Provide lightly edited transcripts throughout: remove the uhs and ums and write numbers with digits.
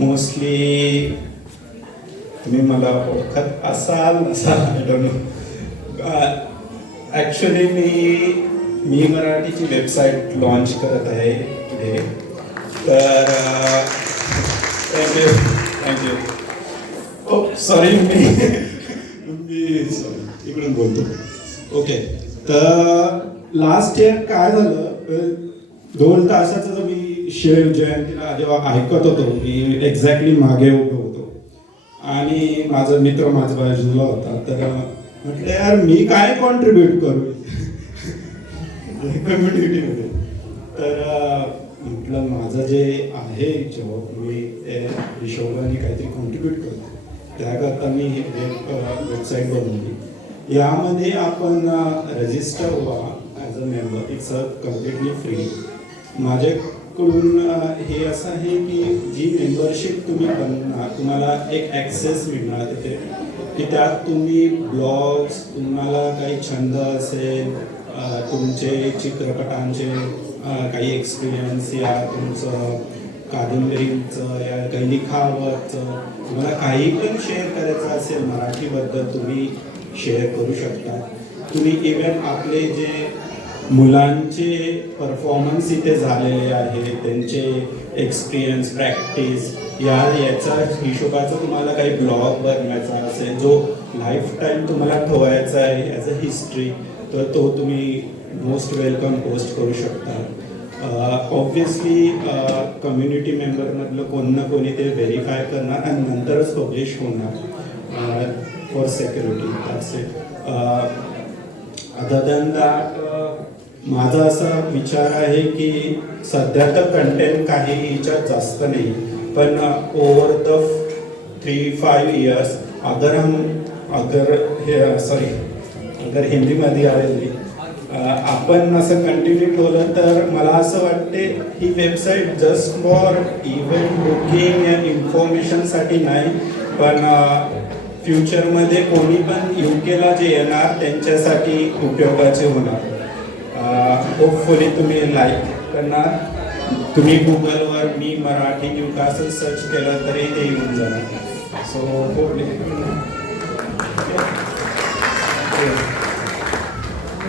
Mostly तुम्ही मला ओळखत असाल नसाल, आय डोंट नो. ॲक्च्युली मी मराठीची वेबसाईट लॉन्च करत आहे पुढे. तर थँक्यू. ओ सॉरी, मी सॉरी इकडून बोलतो. ओके, तर लास्ट इयर काय झालं, 2 तासाचं जो मी शिव जयंतीला जेव्हा ऐकत होतो, मी एक्झॅक्टली मागे उभं होतो आणि माझा मित्र माझ्या बाजूला होता. तर म्हटलं यार मी काय कॉन्ट्रीब्यूट करू कम्युनिटीमध्ये. तर म्हटलं माझं जे आहे जॉब, मी हिशोबाने काहीतरी कॉन्ट्रीब्यूट करतो. त्याकरता मी वेबसाईट बनवली. यामध्ये आपण रजिस्टर व्हा as a member. It's a completely free. माझ्याकडून हे असं आहे की जी मेंबरशिप तुम्ही बनणार, तुम्हाला एक ॲक्सेस मिळणार तिथे की त्यात तुम्ही ब्लॉग्स, तुम्हाला काही छंद असेल, तुमचे चित्रपटांचे काही एक्सपिरियन्स, या तुमचं कादंबरीचं या काही लिखावचं, तुम्हाला काही पण शेअर करायचं असेल मराठीबद्दल, तुम्ही शेअर करू शकता. तुम्ही इव्हन आपले जे मुलांचे परफॉर्मन्स इथे झालेले आहे, त्यांचे एक्सपिरियन्स, प्रॅक्टिस, याचा हिशोबाचा तुम्हाला काही ब्लॉग बनवायचा असेल जो लाईफ टाईम तुम्हाला ठेवायचा आहे ॲज अ हिस्ट्री, तर तो तुम्ही मोस्ट वेलकम पोस्ट करू शकता. ऑब्वियसली कम्युनिटी मेंबरमधलं कोण ना कोणी ते व्हेरीफाय करणार आणि नंतरच पब्लिश होणार for security. That's it. Other than that माझा असा विचार आहे की सध्या तर कंटेंट काही याच्यात जास्त नाही, पण ओव्हर द 3-5 इयर्स अगर हिंदीमध्ये आलेली आपण असं कंटिन्यू ठेवलं तर मला असं वाटते ही website just for event booking या इन्फॉर्मेशनसाठी नाही, पण फ्युचरमध्ये कोणी पण UKला जे येणार त्यांच्यासाठी उपयोगाचे होणार. होपफुली तुम्ही लाईक करणार. तुम्ही गुगलवर मी मराठी न्यूकासल सर्च केलं तरी ते येऊन जाणार. सो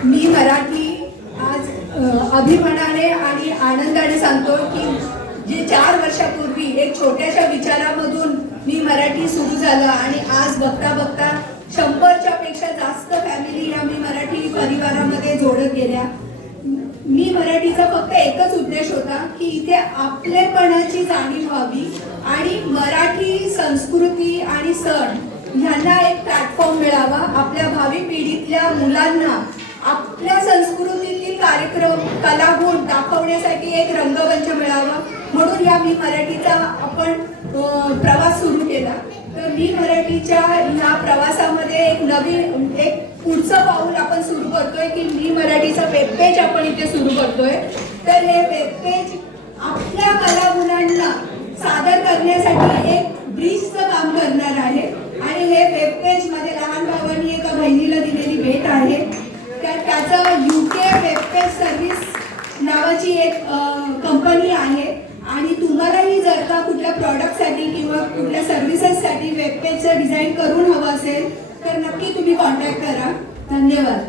मी मराठी आज अभिमानाने आणि आनंदाने सांगतो की जे 4 वर्षापूर्वी एक छोट्याशा विचारामधून मी मराठी सुरू झालं आणि आज बघता बघता 100च्या पेक्षा जास्त फॅमिली या मी मराठी परिवारामध्ये जोडत गेल्या. मी मराठीचा फक्त एकच उद्देश होता की इथे आपलेपणाची जाणीव व्हावी आणि मराठी संस्कृती आणि सण ह्यांना एक प्लॅटफॉर्म मिळावा. आपल्या भावी पिढीतल्या मुलांना आपल्या संस्कृतीतील कार्यक्रम, कलागुण दाखवण्यासाठी एक रंगमंच मिळावा, म्हणून या मी मराठीचा आपण प्रवास सुरू केला. तर मी मराठीच्या ह्या प्रवासामध्ये एक पुढचं पाऊल आपण सुरू करतोय की मी मराठीचा वेबपेज आपण इथे सुरू करतोय. तर हे वेबपेज आपल्या कलागुणांना सादर करण्यासाठी एक ब्रिजचं काम करणार आहे आणि हे वेबपेज मध्ये लहान भावांनी एका बहिणीला दिलेली भेट आहे. तर त्याचं UK वेबपेज सर्व्हिस नावाची एक कंपनी आहे आणि तुम्हालाही जर का कुठल्या प्रॉडक्टसाठी किंवा कुठल्या सर्व्हिसेससाठी वेबपेजचं डिझाईन करून हवं असेल तर नक्की तुम्ही कॉन्टॅक्ट करा. धन्यवाद.